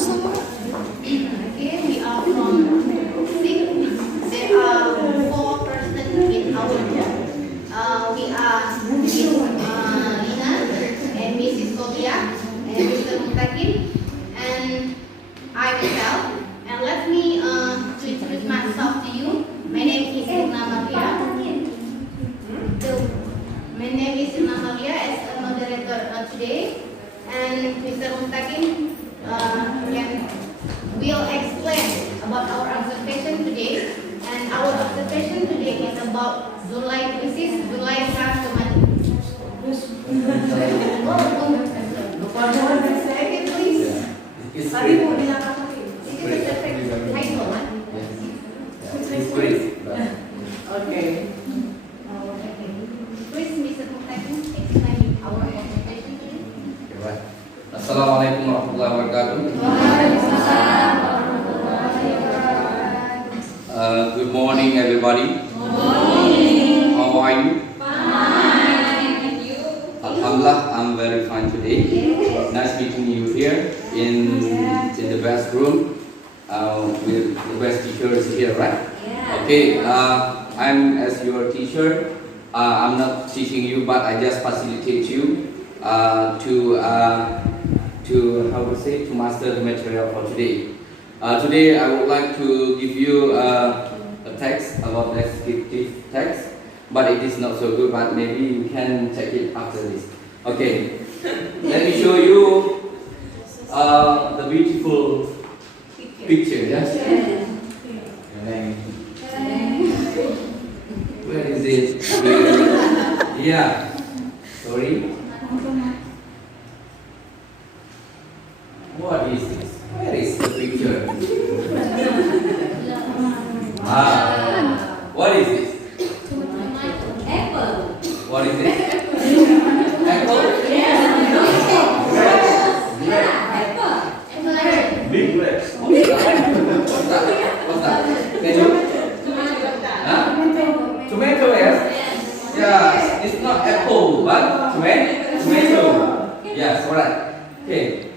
Okay, we are from six. There are 4 persons in our group. We are Miss Lina and Mrs. Kobia and Mr. Mustaqin and I myself. And let me to introduce myself to you. My name is Lina Maria. My name is Lina Maria as a moderator today. And Mr. Mustaqin will explain about our observation today. And our observation today is about Zulai disease, Zulai Okay. Please, Mr. Mustaqin, explain our observation today. Right. Assalamualaikum warahmatullahi wabarakatuh. Good morning, everybody. Good morning. How are you? Fine. And you? Alhamdulillah, I'm very fine today. Nice meeting you here in the best room with the best teachers here, right? Okay. I'm as your teacher. I'm not teaching you, but I just facilitate you to master the material for today. Today I would like to give you a text about descriptive text, but it is not so good, but maybe you can check it after this. Okay, let me show you the beautiful picture. Yes? Where is it? Yeah, sorry. What is this? Where is the picture? What is this? Apple. What is it? Apple? Big grapes. What's that? Can you? Huh? Tomato, yes? Yeah, it's not apple, but tomato. Yes, alright. Okay.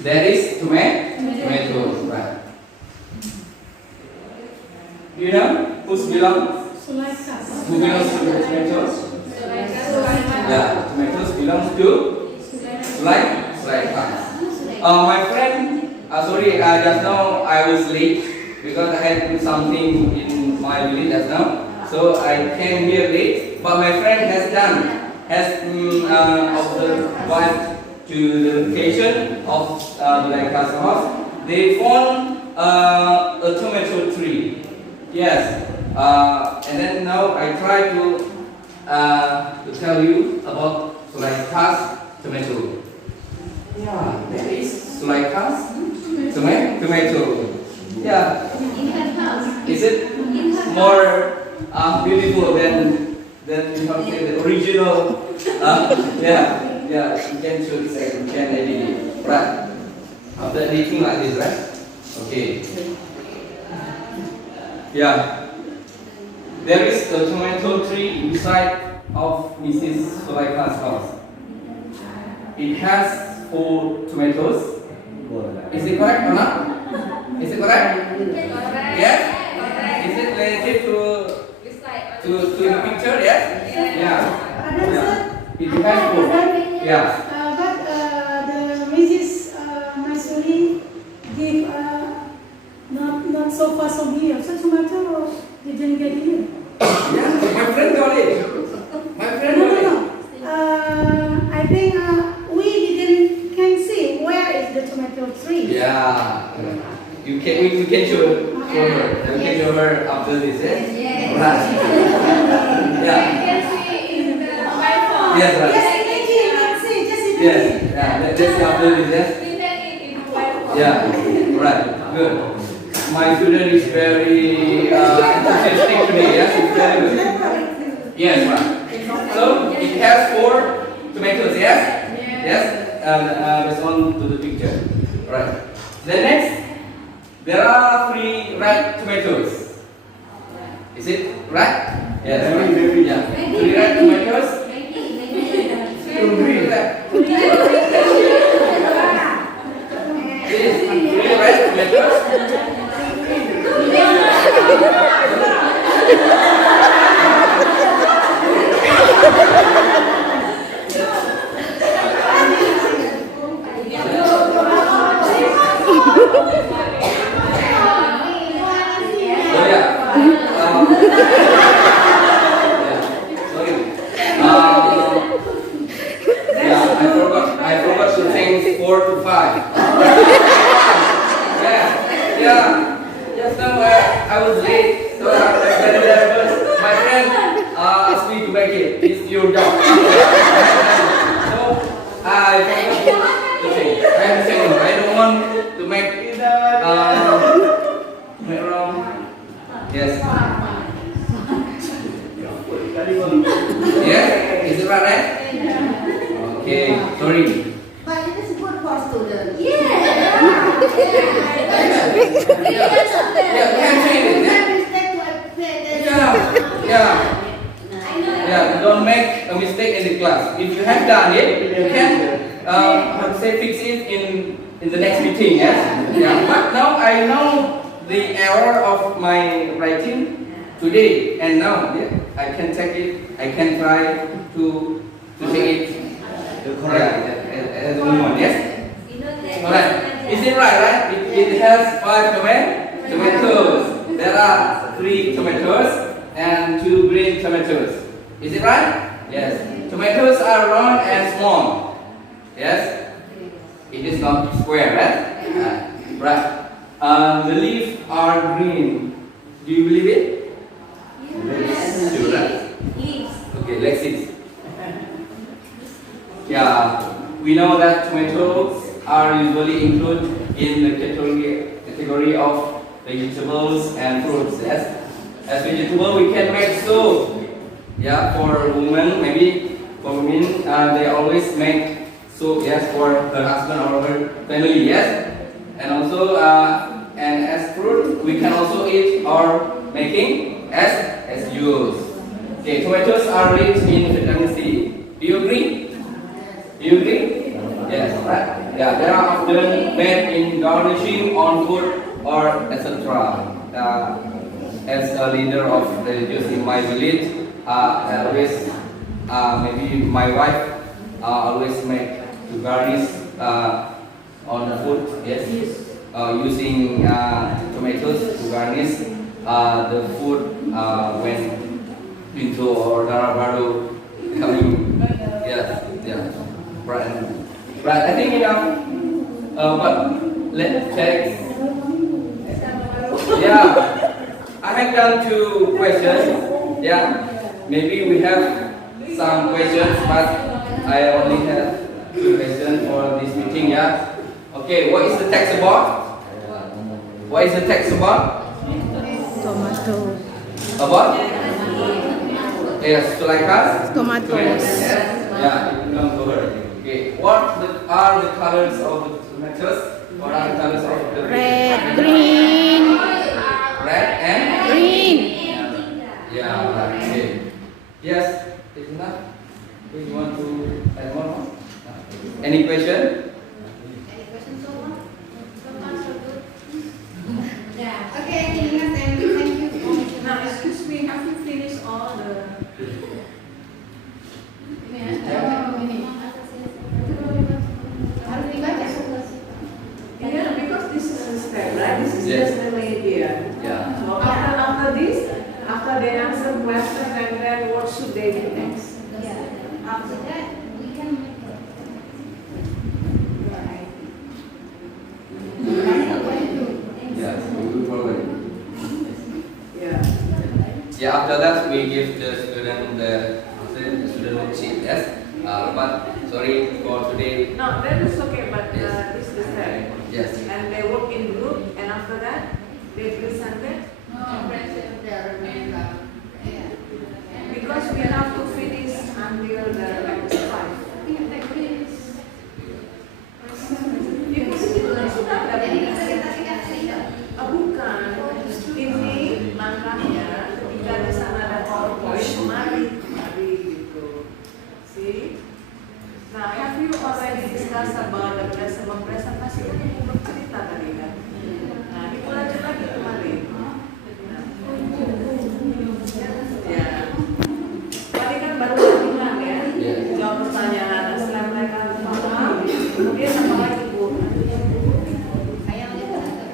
There is tomato, right? You know who belongs to tomatoes? Yeah, tomatoes belongs to Sulaikas. My friend, sorry, just now I was late because I had something in my village just now, so I came here late. But my friend has observed to the location of Sulaikas house. They found a tomato tree. Yes, and then now I try to tell you about Sulaikas tomato. Yeah, there is Sulaikas tomato. Yeah, is it more beautiful than you have the original? Yeah. Yeah, you can show this, you can edit it. Right. After editing like this, right? Okay. Yeah. There is a tomato tree inside of Mrs. Sulaika's house. It has 4 tomatoes. Is it correct or not? Is it correct? Yes? Is it related to the picture? Yes? Yeah. It has 4. Yeah. But the Mrs. Masuri gave not so far from here. So tomato didn't get here. Yeah, my friend got it. My friend got it. No. I think can see where is the tomato tree. Yeah. We can show her. We can show her after this. Yes. Right. Yeah. Yes, right. Yes, yeah, let's after this, yes? Yeah, right, good. My student is very enthusiastic today, yes? It's very good. Yes, right. So, it has 4 tomatoes, yes? Yes? Let's on to the picture. Right. Then next, there are 3 red tomatoes. Is it right? Yes, right. Yeah. 3 red tomatoes. This make it. It's your job. So I forgot to say. I have to say no. I don't want to make wrong. Yes. Yes. Is it right? Okay. Sorry. But it is good for students. Yeah, we have changed it. Yeah, don't make a mistake in the class. If you have done it, you can how to say fix it in the next meeting. Yes. Yeah. But now I know the error of my writing today, and now I can check it. I can try to check it. As a woman. Yes. Alright. Is it right? It has 5 tomatoes. There are 3 tomatoes and 2 green tomatoes. Is it right? Yes. Tomatoes are round and small. Yes. It is not square, right? Right. The leaves are green. Do you believe it? Yes. Sure, right? Leaves. Okay, let's see. Yeah, we know that tomatoes are usually included in the category of vegetables and fruits. Yes. As vegetable, we can make soup. Yeah, for women, maybe for women, they always make soup. Yes, for her husband or her family. Yes, and also and as fruit, we can also eat or making as juice. Okay, tomatoes are rich in vitamin C. Do you agree? Do you agree? Yes, right. Yeah, they are often made in garnishing on food or etc. As a leader of religious in my village, I always, maybe my wife always make to garnish on the food. Yes, using tomatoes to garnish the food when pinto or darabado coming. Yes, yeah. Right. I think enough. But let's check. Yeah, I have done 2 questions. Yeah, maybe we have some questions, but I only have 2 questions for this meeting. Yeah. Okay, what is the text about? What is the text about? Tomato. About? Yes, so like us? Tomatoes. Yeah, you come to her. Okay, what are the colors of the tomatoes? What are the colors of the Red, green, red and green. yeah, right. Okay. Yes, is enough. Do you want to add more? Any question? Any questions so far? So far so good. Yeah. Okay, thank you. Now, excuse me, have you finished all the... Harus dibaca. Yeah, because this is a step, right? This is Yes. just an idea. Yeah. So after this, after they answer question, and then what should they do next? Yeah. After that, we can make it. Yes, we will forward. Yeah. Yeah, after that we give the student the student worksheet. Yes. But sorry for today. No, that is okay, but Yes. this is the step. Yes. And they work in group, and after that, they present it. Because we have to finish until the level 5. Sudah ada. Bukan. Ini langkahnya ketika di sana ada PowerPoint, mari gitu. See? Nah, have you already discussed about the presentasi itu bercerita tadi kan? Nah, dilanjut lagi kemarin. Ya. Tadi kan baru latihan ya. Jawab pertanyaan. Setelah mereka paham, kemudian apa lagi Bu?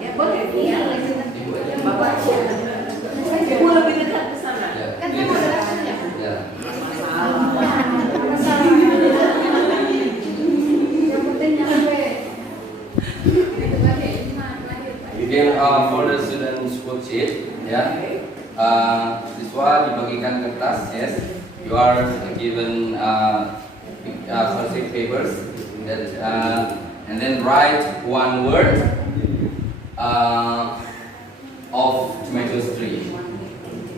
Ya boleh. Iya. Bapak. Ibu lebih dekat ke sana. Kan saya mau ada Ya. Again, for the students worksheet, ya. Siswa dibagikan kertas, yes. you are given concept papers that and then write one word of tomatoes tree.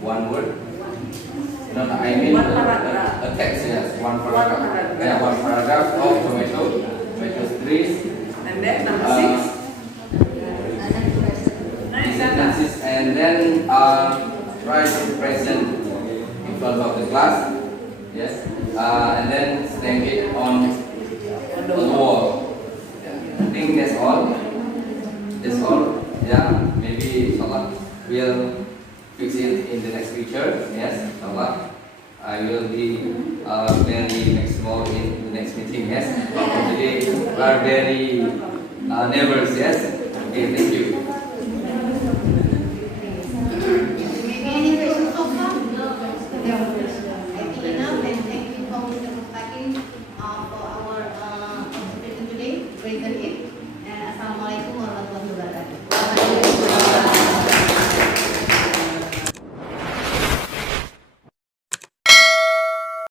One word. No, I mean One paragraph. a text. Yes, one paragraph. One paragraph. Yeah, one paragraph of tomatoes trees. And then number 6. Nice sentence. And then write the present in front of the class. Yes. And then stamp it on the wall. Yeah. I think that's all. That's all. Yeah. Maybe inshallah we'll fix it in the next picture. Yes. Inshallah. I will be very flexible in the next meeting. Yes. But today we are very nervous. Yes. Okay. Thank you.